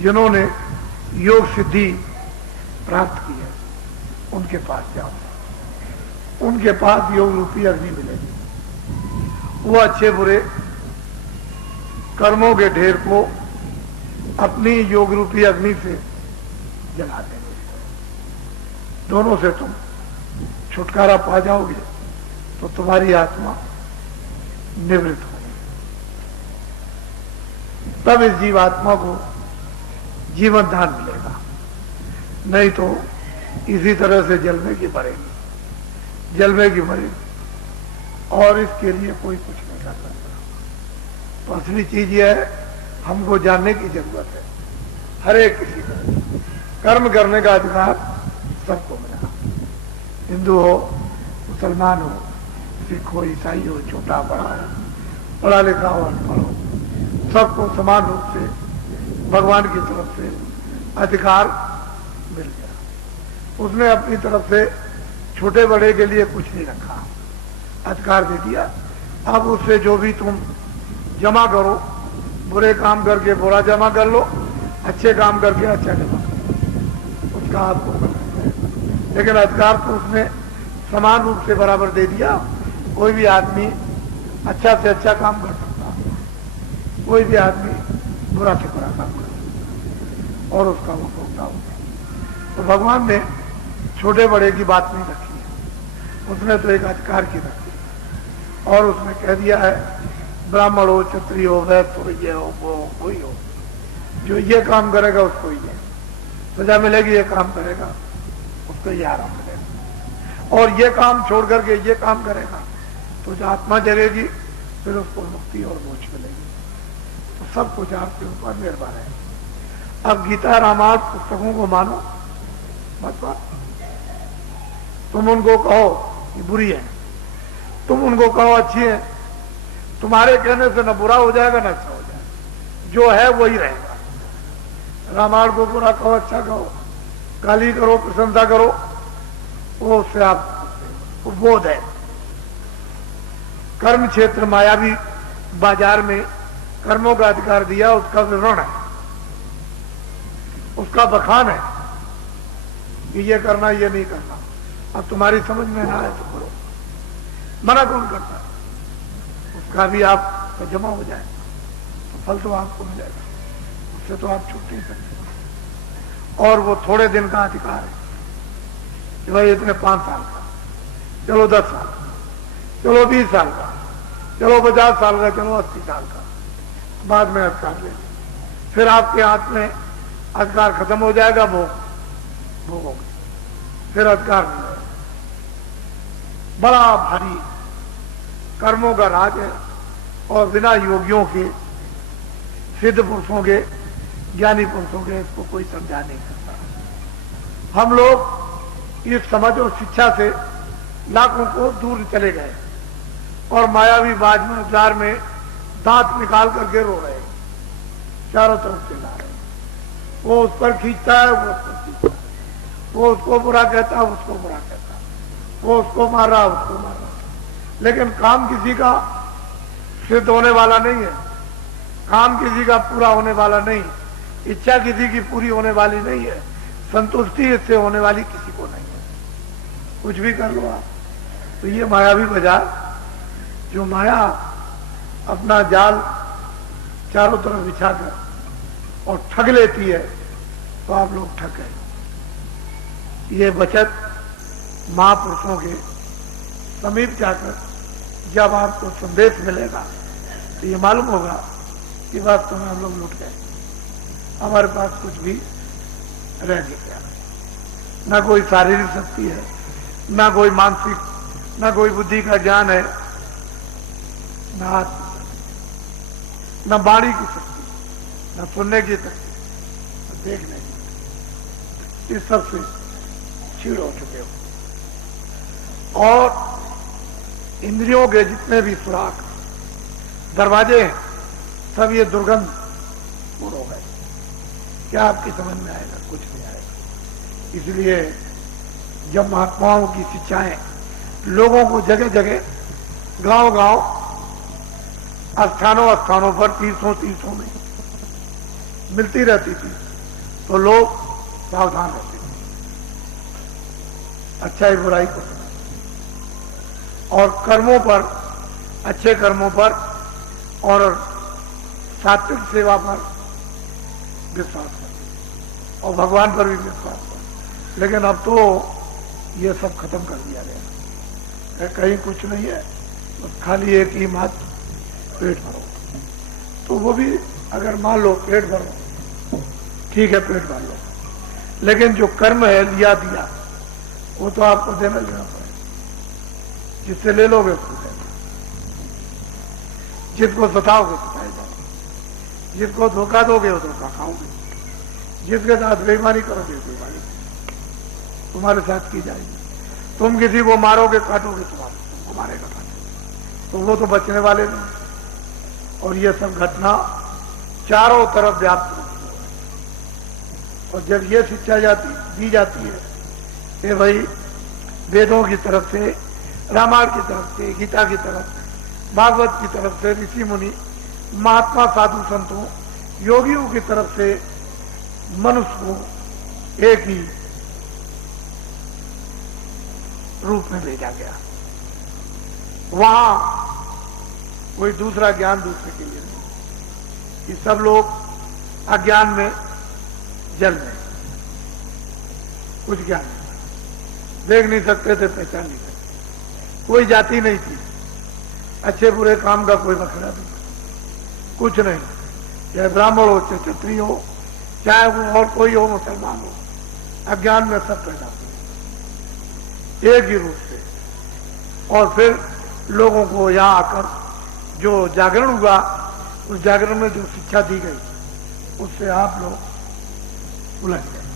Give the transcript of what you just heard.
जिन्होंने योग सिद्धि प्राप्त की है उनके पास जाओ, उनके पास योग रूपी अग्नि मिलेगी। वो अच्छे बुरे कर्मों के ढेर को अपनी योग रूपी अग्नि से जला देंगे। दोनों से तुम छुटकारा पा जाओगे तो तुम्हारी आत्मा निवृत्त होगी। तब इस जीवात्मा को जीवन दान मिलेगा, नहीं तो इसी तरह से जलने की मरेगी, जलने की मरेगी, और इसके लिए कोई कुछ नहीं कर सकता। तो असली चीज यह है, हमको जानने की जरूरत है। हर एक किसी को कर्म करने का अधिकार सबको मिला, हिंदू हो, मुसलमान हो, सिख हो, ईसाई हो, छोटा बड़ा हो, पढ़ा लिखा हो, अनपढ़ हो, सबको समान रूप से भगवान की तरफ से अधिकार मिल गया। उसने अपनी तरफ से छोटे बड़े के लिए कुछ नहीं रखा, अधिकार दे दिया। अब उससे जो भी तुम जमा करो, बुरे काम करके बुरा जमा कर लो, अच्छे काम करके अच्छा जमा करो, उसका आपको करना है। लेकिन अधिकार तो उसने समान रूप से बराबर दे दिया। कोई भी आदमी अच्छा से अच्छा काम कर सकता है, कोई भी आदमी बुरा से बुरा काम कर सकता और उसका वो भोगता होगा। तो भगवान ने छोटे बड़े की बात नहीं रखी है, उसने तो एक अधिकार की रखी और उसने कह दिया है ब्राह्मण हो, क्षत्रिय हो, वैश्य हो, ये हो, वो हो, कोई हो, जो ये काम करेगा उसको ये सजा मिलेगी, ये काम करेगा उसको ये आराम मिलेगा, और ये काम छोड़ करके ये काम करेगा तो जो आत्मा जलेगी फिर उसको मुक्ति और मोक्ष मिलेगी। तो सब कुछ आपके ऊपर निर्भर है। अब गीता रामायण पुस्तकों को मानो मत मानो, तुम उनको कहो कि बुरी है, तुम उनको कहो अच्छी है, तुम्हारे कहने से न बुरा हो जाएगा न अच्छा हो जाएगा, जो है वही रहेगा। रामायण को बुरा कहो, अच्छा कहो, गाली करो, प्रशंसा करो, वो उससे आप बोध है। कर्म क्षेत्र मायावी बाजार में कर्मों का अधिकार दिया, उसका विवरण है, उसका बखान है कि ये करना ये नहीं करना। अब तुम्हारी समझ में ना आए तो करो, मना कौन करता है? उसका भी आप जमा हो जाए तो फल तो आपको मिल जाएगा, उससे तो आप छूट नहीं सकते। और वो थोड़े दिन का अधिकार है कि भाई इतने 5 साल का, चलो 10 साल का, चलो 20 साल का, चलो 50 साल का, चलो 80 साल का, बाद में अधिकार ले, फिर आपके हाथ में अधिकार खत्म हो जाएगा, भोगोगे, फिर अधिकार नहीं रहेगा। बड़ा भारी कर्मों का राज है और बिना योगियों के, सिद्ध पुरुषों के, ज्ञानी पुरुषों के इसको कोई समझा नहीं सकता। हम लोग इस समझ और शिक्षा से लाखों को दूर चले गए और मायावी बाजार में दांत निकाल करके रो रहे, चारों तरफ से ला रहे। वो उस पर खींचता है, वो उस पर खींचता है, वो उसको बुरा कहता है, उसको बुरा कहता है, वो उसको मार रहा, उसको मार रहा। लेकिन काम किसी का सिद्ध होने वाला नहीं है, काम किसी का पूरा होने वाला नहीं, इच्छा किसी की पूरी होने वाली नहीं है, संतुष्टि इससे होने वाली किसी को नहीं है। कुछ भी कर लो आप। तो ये मायावी बाजार, जो माया अपना जाल चारों तरफ बिछाकर और ठग लेती है, तो आप लोग ठग गए। ये बचत महापुरुषों के समीप जाकर जब आपको संदेश मिलेगा तो ये मालूम होगा कि वास्तव में हम लोग लुट गए, हमारे पास कुछ भी रह नहीं गया। ना कोई शारीरिक शक्ति है, ना कोई मानसिक, ना कोई बुद्धि का ज्ञान है, ना आत्म, ना वाणी की शक्ति, ना सुनने की शक्ति, ना देखने की, इस सबसे छीड़ हो चुके हो। और इंद्रियों के जितने भी सुराख दरवाजे हैं सब ये दुर्गंध पूर्ण हो गए। क्या आपकी समझ में आएगा? कुछ नहीं आएगा। इसलिए जब महात्माओं की शिक्षाएं लोगों को जगह जगह, गांव-गांव, स्थानों स्थानों पर, तीर्थों में मिलती रहती थी, तो लोग सावधान रहते थे, अच्छाई बुराई को समझ, और कर्मों पर, अच्छे कर्मों पर और सात्विक सेवा पर विश्वास करते और भगवान पर भी विश्वास करते। लेकिन अब तो ये सब खत्म कर दिया गया, कहीं कुछ नहीं है, बस खाली एक ही मात, पेट भरो। तो वो भी अगर मान लो पेट भरो, ठीक है, पेट भर लो, लेकिन जो कर्म है लिया दिया वो तो आपको देना लेना पड़ेगा। जिससे ले लोगे उसको देना, जिसको सताओगे सताए जाओगे, जिसको धोखा दोगे वो धोखा खाओगे, जिसके साथ बेईमानी करोगे बेईमानी तुम्हारे साथ की जाएगी। तुम किसी को मारोगे काटोगे, तुमको मारेगा काटोगे, तो वो तो बचने वाले नहीं। और ये सब घटना चारों तरफ व्याप्त होती है। और जब ये शिक्षा दी जाती है कि भाई वेदों की तरफ से, रामायण की तरफ से, गीता की तरफ से, भागवत की तरफ से, ऋषि मुनि, महात्मा, साधु संतों, योगियों की तरफ से मनुष्य को एक ही रूप में भेजा गया। वहां कोई दूसरा ज्ञान दूसरे के लिए नहीं, कि सब लोग अज्ञान में जल रहे, कुछ ज्ञान नहीं, देख नहीं सकते थे, पहचान नहीं सकते, कोई जाति नहीं थी, अच्छे बुरे काम का कोई मसला नहीं, कुछ नहीं, चाहे ब्राह्मण हो, चाहे क्षत्रिय हो, चाहे वो और कोई हो, मुसलमान हो, अज्ञान में सब पैदा हुए एक ही रूप से। और फिर लोगों को यहां आकर जो जागरण हुआ, उस जागरण में जो शिक्षा दी गई उससे आप लोग उलझ गए।